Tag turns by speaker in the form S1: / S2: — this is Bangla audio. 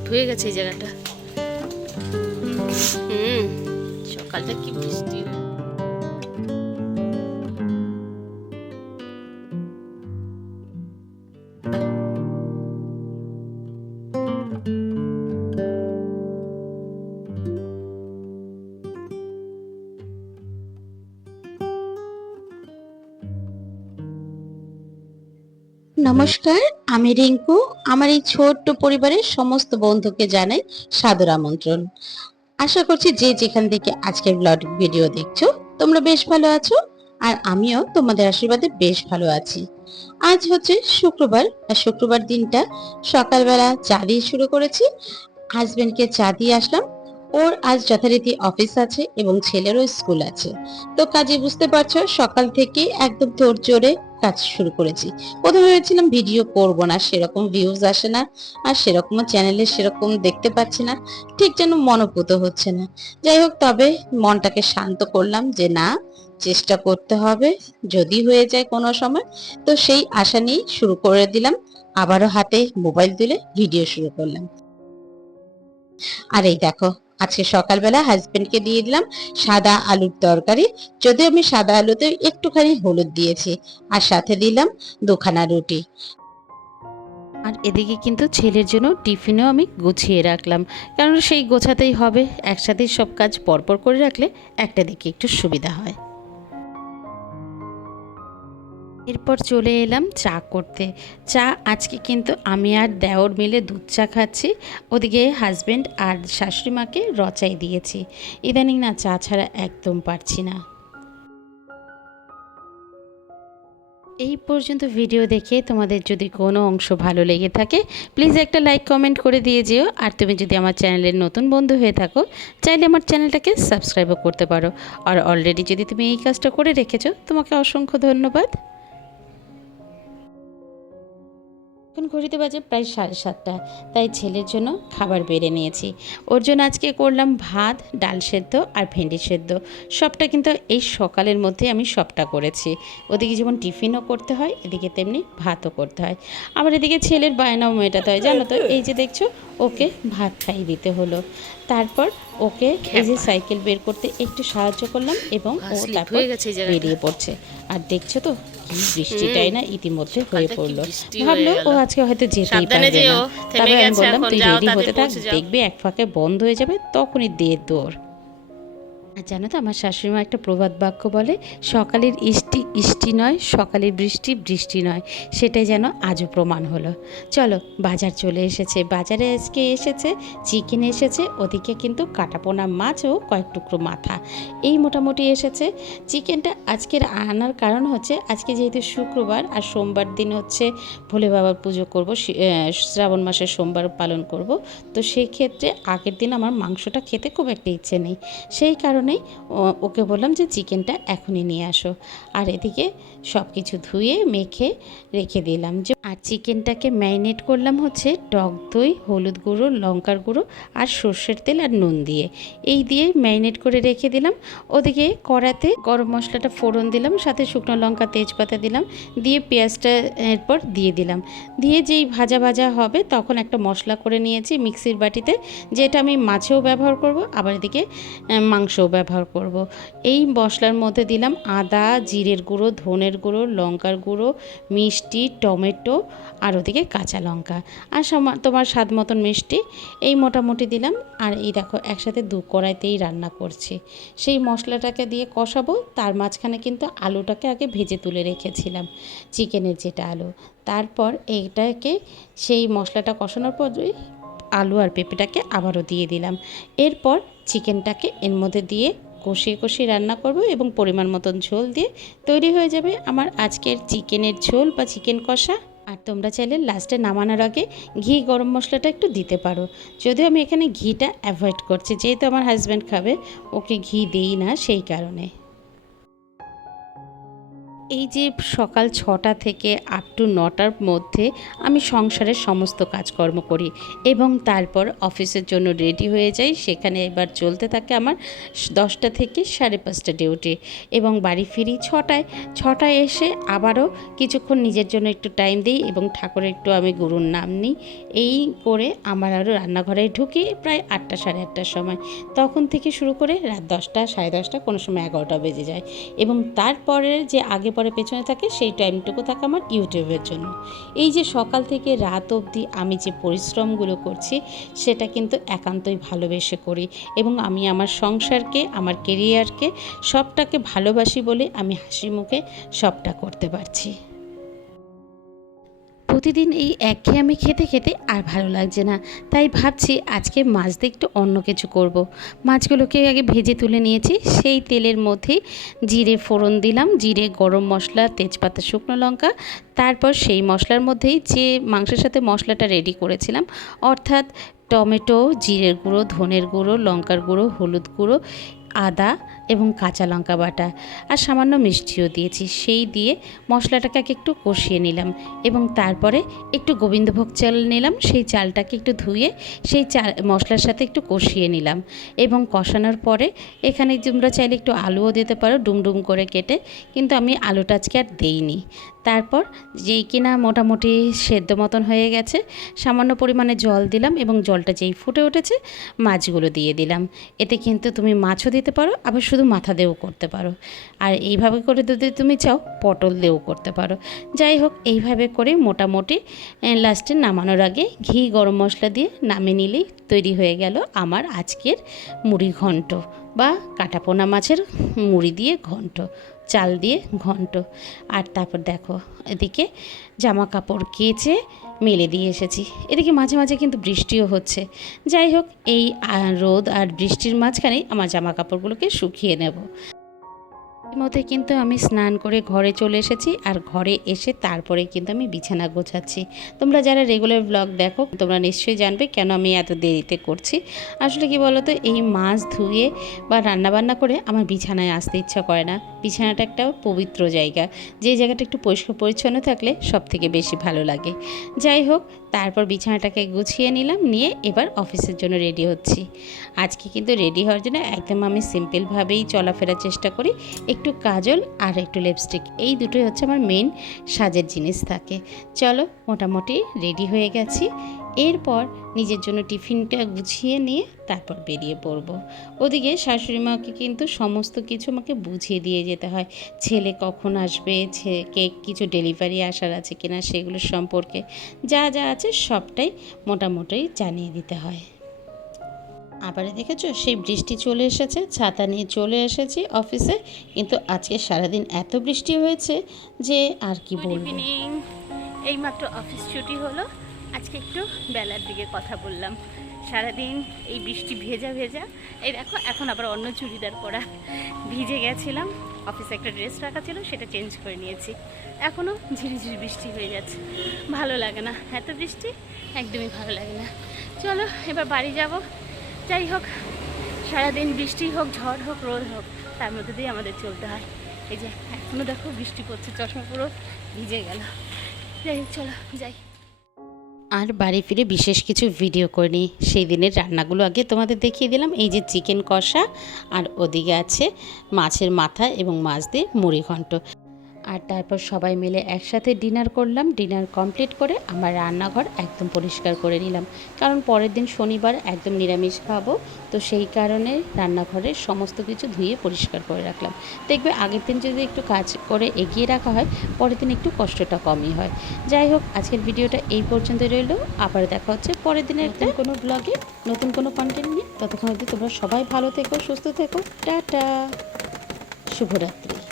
S1: স্লিপ হয়ে গেছে এই জায়গাটা। হুম সকালটা কি বৃষ্টি।
S2: নমস্কার, আমি রিঙ্কু। আমার এই ছোট্ট পরিবারের সমস্ত বন্ধুকে জানাই সাদর আমন্ত্রণ। আশা করছি যে যেখান থেকে আজকের ব্লগ ভিডিও দেখছ, তোমরা বেশ ভালো আছো আর আমিও তোমাদের আশীর্বাদে বেশ ভালো আছি। আজ হচ্ছে শুক্রবার আর শুক্রবার দিনটা সকালবেলা চা দিয়ে শুরু করেছি। হাজবেন্ডকে চা দিয়ে আসলাম ওর আজ যথারীতি অফিস আছে এবং ছেলেরও স্কুল আছে। তো কাজে বুঝতে পারছ, সকাল থেকে একদম তোর জোরে কাজ শুরু করেছি। প্রথমে ভেবেছিলাম ভিডিও করব না, সেরকম ভিউজ আসে না আর সেরকম চ্যানেলে সেরকম দেখতে পাচ্ছি না, ঠিক যেন মনোপুত হচ্ছে না। যাই হোক, তবে মনটাকে শান্ত করলাম যে না, চেষ্টা করতে হবে, যদি হয়ে যায় কোনো সময়। তো সেই আশা নিয়ে শুরু করে দিলাম, আবারও হাতে মোবাইল তুলে ভিডিও শুরু করলাম। আর এই দেখো আজকে সকালবেলা হাজব্যান্ডকে দিয়ে দিলাম সাদা আলুর তরকারি। যদিও আমি সাদা আলুতে একটুখানি হলুদ দিয়েছি আর সাথে দিলাম দুখানা রুটি।
S1: আর এদিকে কিন্তু ছেলের জন্য টিফিনও আমি গুছিয়ে রাখলাম। কারণ সেই গোছাতেই হবে। একসাথেই সব কাজ পরপর করে রাখলে একটা দিকে একটু সুবিধা হয়। এরপর চলে এলাম চা করতে। চা আজকে কিন্তু আমি আর দেওর মিলে দুধ চা খাচ্ছি। ওদিকে হাজবেন্ড আর শাশুড়ি মাকে রচাই দিয়েছি। ইদানিং না চা ছাড়া একদম পারছি না। এই পর্যন্ত ভিডিও দেখে তোমাদের যদি কোনো অংশ ভালো লেগে থাকে প্লিজ একটা লাইক কমেন্ট করে দিয়ে যেও। আর তুমি যদি আমার চ্যানেলের নতুন বন্ধু হয়ে থাকো, চাইলে আমার চ্যানেলটাকে সাবস্ক্রাইবও করতে পারো। আর অলরেডি যদি তুমি এই কাজটা করে রেখেছো, তোমাকে অসংখ্য ধন্যবাদ। এখন ঘড়িতে বাজে প্রায় সাড়ে সাতটা। তাই ছেলের জন্য খাবার বেড়ে নিয়েছি। ওর জন্য আজকে করলাম ভাত, ডাল সেদ্ধ আর ভেন্ডি সেদ্ধ। সবটা কিন্তু এই সকালের মধ্যে আমি সবটা করেছি। ওদিকে যেমন টিফিনও করতে হয়, এদিকে তেমনি ভাতও করতে হয়। আবার এদিকে ছেলের বায়নাও মেটাতে হয়, জানো তো? এই যে দেখছ ওকে ভাত খাইয়ে দিতে হলো। তারপর ওকে এই যে সাইকেল বের করতে একটু সাহায্য করলাম এবং ও তারপর। বেরিয়ে পড়ছে। আর দেখছ তো কি বৃষ্টিটাই না ইতিমধ্যে হয়ে পড়ল। ভাবলো ও আজকে হয়তো যেতেই পারবে না। তবে আমি বললাম তুই রেডি হতে থাক দেখবি এক ফাঁকে বন্ধ হয়ে যাবে তখনই দে দৌড়। আর জানো তো, আমার শাশুড়ি মা একটা প্রবাদ বাক্য বলে, সকালের ইষ্টি ইষ্টি নয়, সকালের বৃষ্টি বৃষ্টি নয়। সেটাই যেন আজও প্রমাণ হলো। চলো, বাজার চলে এসেছে। বাজারে আজকে এসেছে, চিকেন এসেছে, ওদিকে কিন্তু কাটাপোনা মাছ ও কয়েক টুকরো মাথা। এই মোটামুটি এসেছে। চিকেনটা আজকের আনার কারণ হচ্ছে, আজকে যেহেতু শুক্রবার আর সোমবার দিন হচ্ছে ভোলে বাবার পুজো করব শ্রাবণ মাসের সোমবার পালন করব। তো সেই ক্ষেত্রে আগের দিন আমার মাংসটা খেতে খুব একটা ইচ্ছে নেই। সেই কারণেই ওকে বললাম যে চিকেনটা এখনই নিয়ে আসো। আর এদিকে সব কিছু ধুয়ে, মেখে রেখে দিলাম। যে আর চিকেনটাকে ম্যারিনেট করলাম হচ্ছে টক দই, হলুদ গুঁড়ো, লঙ্কার গুঁড়ো আর সর্ষের তেল আর নুন দিয়ে। এই দিয়ে ম্যারিনেট করে রেখে দিলাম। ওদিকে কড়াতে গরম মশলাটা ফোড়ন দিলাম, সাথে শুকনো লঙ্কা, তেজপাতা দিলাম, দিয়ে পেঁয়াজটা এরপর দিয়ে দিলাম। দিয়ে যেই ভাজা ভাজা হবে তখন একটা মশলা করে নিয়েছি মিক্সির বাটিতে, যেটা আমি মাছেও ব্যবহার করব, আবার এদিকে মাংসও ব্যবহার করব। এই মশলার মধ্যে দিলাম আদা, জিরের গুঁড়ো, ধনের গুঁড়ো, লঙ্কার গুঁড়ো, মিষ্টি, টমেটো আর ওদিকে কাঁচা লঙ্কা। আর তোমার স্বাদ মতন মিষ্টি। এই মোটামুটি দিলাম। আর এই দেখো, একসাথে দু কড়াইতেই রান্না করছি। সেই মশলাটাকে দিয়ে কষাবো। তার মাঝখানে কিন্তু আলুটাকে আগে ভেজে তুলে রেখেছিলাম। চিকেনের যেটা আলু। তারপর এইটাকে সেই মশলাটা কষানোর পর আলু আর পেঁপেটাকে আবারও দিয়ে দিলাম। এরপর চিকেনটাকে এর মধ্যে দিয়ে কষিয়ে কষিয়ে রান্না করব এবং পরিমাণ মতন ঝোল দিয়ে তৈরি হয়ে যাবে আমার আজকের চিকেনের ঝোল বা চিকেন কষা। আর তোমরা চাইলে লাস্টে নামানোর আগে ঘি গরম মশলাটা একটু দিতে পারো। যদিও আমি এখানে ঘিটা অ্যাভয়েড করছি, যেহেতু আমার হাজব্যান্ড খাবে, ওকে ঘি দিই না সেই কারণে। এই যে সকাল ছটা থেকে আপ টু নটার মধ্যে আমি সংসারের সমস্ত কাজকর্ম করি এবং তারপর অফিসের জন্য রেডি হয়ে যাই। সেখানে এবার চলতে থাকে আমার দশটা থেকে সাড়ে পাঁচটা ডিউটি এবং বাড়ি ফিরি ছটায়। ছটায় এসে আবারও কিছুক্ষণ নিজের জন্য একটু টাইম দিই এবং ঠাকুরের একটু আমি গুরুর নাম নিই। এই করে আমার আরও রান্নাঘরে ঢুকি প্রায় আটটা সাড়ে আটটার সময়। তখন থেকে শুরু করে রাত দশটা, সাড়ে দশটা কোনো সময় এগারোটা বেজে যায়। এবং তারপরে যে আগে পরে পেছনে থাকে, সেই টাইমটুকু থাকে আমার ইউটিউবের জন্য। এই যে সকাল থেকে রাত অবধি আমি যে পরিশ্রমগুলো করছি, সেটা কিন্তু একান্তই ভালোবেসে করি এবং আমি আমার সংসারকে, আমার কেরিয়ারকে সবটাকে ভালোবাসি বলে আমি হাসি মুখে সবটা করতে পারছি। প্রতিদিন এই একঘেয়েমি খেতে খেতে আর ভালো লাগছে না। তাই ভাবছি আজকে মাছ দিয়ে একটু অন্য কিছু করব। মাছগুলোকে আগে ভেজে তুলে নিয়েছি। সেই তেলের মধ্যেই জিরে ফোড়ন দিলাম, জিরে, গরম মশলা, তেজপাতা, শুকনো লঙ্কা। তারপর সেই মশলার মধ্যেই যে মাংসের সাথে মশলাটা রেডি করেছিলাম, অর্থাৎ টমেটো, জিরের গুঁড়ো, ধনের গুঁড়ো, লঙ্কার গুঁড়ো, হলুদ গুঁড়ো, আদা এবং কাঁচা লঙ্কা বাটা আর সামান্য মিষ্টিও দিয়েছি। সেই দিয়ে মশলাটাকে একটু কষিয়ে নিলাম এবং তারপরে একটু গোবিন্দভোগ চাল নিলাম, সেই চালটাকে একটু ধুয়ে সেই চাল মশলার সাথে একটু কষিয়ে নিলাম এবং কষানোর পরে এখানে তোমরা চাইলে একটু আলুও দিতে পারো ডুমডুম করে কেটে, কিন্তু আমি আলুটা আজকে আর দেইনি। তারপর যেই কিনা মোটামুটি সেদ্ধ মতন হয়ে গেছে, সামান্য পরিমাণে জল দিলাম এবং জলটা যেই ফুটে উঠেছে, মাছগুলো দিয়ে দিলাম। এতে কিন্তু তুমি মাছও দিতে পারো, আবার শুধু মাথা দিয়েও করতে পারো। আর এইভাবে করে যদি তুমি চাও, পটল দিয়েও করতে পারো। যাই হোক, এইভাবে করে মোটামুটি লাস্টে নামানোর আগে ঘি, গরম মশলা দিয়ে নামিয়ে নিলেই তৈরি হয়ে গেল আমার আজকের মুড়ি ঘন্ট। বা কাটাপোনা মাছের মুড়ি দিয়ে ঘন্ট, চাল দিয়ে ঘন্ট। আর তারপর দেখো, এদিকে জামা কাপড় কেচে মেলে দিয়ে এসেছি। এদিকে মাঝে মাঝে কিন্তু বৃষ্টিও হচ্ছে। যাই হোক, এই রোদ আর বৃষ্টির মাঝখানেই আমার জামা কাপড়গুলোকে শুকিয়ে নেব। মধ্যে কিন্তু আমি স্নান করে ঘরে চলে এসেছি আর ঘরে এসে তারপরে কিন্তু আমি বিছানা গোছাচ্ছি। তোমরা যারা রেগুলার ব্লগ দেখো, তোমরা নিশ্চয়ই জানবে কেন আমি এত দেরিতে করছি। আসলে কি বলতো, এই মাছ ধুয়ে বা রান্নাবান্না করে আমার বিছানায় আসতে ইচ্ছা করে না। বিছানাটা একটা পবিত্র জায়গা। যে জায়গাটা একটু পরিষ্কার পরিচ্ছন্ন থাকলে সব থেকে বেশি ভালো লাগে। যাই হোক, তারপর বিছানাটাকে গুছিয়ে নিলাম, নিয়ে এবার অফিসের জন্য রেডি হচ্ছি। আজকে কিন্তু রেডি হওয়ার জন্য একদম আমি সিম্পলভাবেই চলাফেরার চেষ্টা করি। একটু কাজল আর একটু লিপস্টিক, এই দুটোই হচ্ছে আমার মেন সাজের জিনিস থাকে। চলো, মোটামুটি রেডি হয়ে গেছি। এরপর নিজের জন্য টিফিনটা গুছিয়ে নিয়ে তারপর বেরিয়ে পড়ব। ওদিকে শাশুড়ি মাকে কিন্তু সমস্ত কিছু আমাকে বুঝিয়ে দিয়ে যেতে হয়। ছেলে কখন আসবে? ছে কে কিছু ডেলিভারি আসার আছে কিনা সেগুলো সম্পর্কে যা যা আছে সবটাই মোটামুটি জানিয়ে দিতে হয়। আবার দেখেছ? সেই বৃষ্টি চলে এসেছে ছাতা নিয়ে চলে এসেছি অফিসে। কিন্তু আজকে সারাদিন এত বৃষ্টি হয়েছে যে আর কি বলব।
S3: এইমাত্র অফিস ছুটি হলো। আজকে একটু বেলার দিকে কথা বললাম। সারাদিন এই বৃষ্টি ভেজা ভেজা। এই দেখো, এখন আবার অন্য চুড়িদার পরা। ভিজে গেছিলাম, অফিসে একটা ড্রেস রাখা ছিল, সেটা চেঞ্জ করে নিয়েছি। এখনও ঝিরিঝিরি বৃষ্টি হয়ে যাচ্ছে। ভালো লাগে না, এত বৃষ্টি? একদমই ভালো লাগে না। চলো, এবার বাড়ি যাব। যাই হোক, সারাদিন বৃষ্টি হোক, ঝড় হোক, রোদ হোক, তার মধ্যে দিয়ে আমাদের চলতে হয়। এই যে এখনও দেখো বৃষ্টি পড়ছে, চশমা পুরো ভিজে গেল। যাই চলো, যাই।
S1: আর বাড়ি ফিরে বিশেষ কিছু ভিডিও করিনি। সেই দিনের রান্নাগুলো আগে তোমাদের দেখিয়ে দিলাম। এই যে চিকেন কষা আর ওদিকে আছে মাছের মাথা এবং মাছ দিয়ে মুড়ি ঘন্ট আর তারপর সবাই মিলে একসাথে ডিনার করলাম। ডিনার কমপ্লিট করে আমার রান্নাঘর একদম পরিষ্কার করে নিলাম। কারণ পরের দিন শনিবার একদম নিরামিষ খাব। তো সেই কারণে রান্নাঘরের সমস্ত কিছু ধুয়ে পরিষ্কার করে রাখলাম। দেখবে আগের দিন যদি একটু কাজ করে এগিয়ে রাখা হয়, পরের দিন একটু কষ্টটা কমই হয়। যাই হোক, আজকের ভিডিওটা এই পর্যন্ত রইল। আবার দেখা হচ্ছে পরের দিনের একটা কোনো ব্লগে নতুন কোনো কন্টেন্ট নিয়ে। ততক্ষণ অবধি তোমরা সবাই ভালো থেকো, সুস্থ থেকো। টাটা! শুভরাত্রি।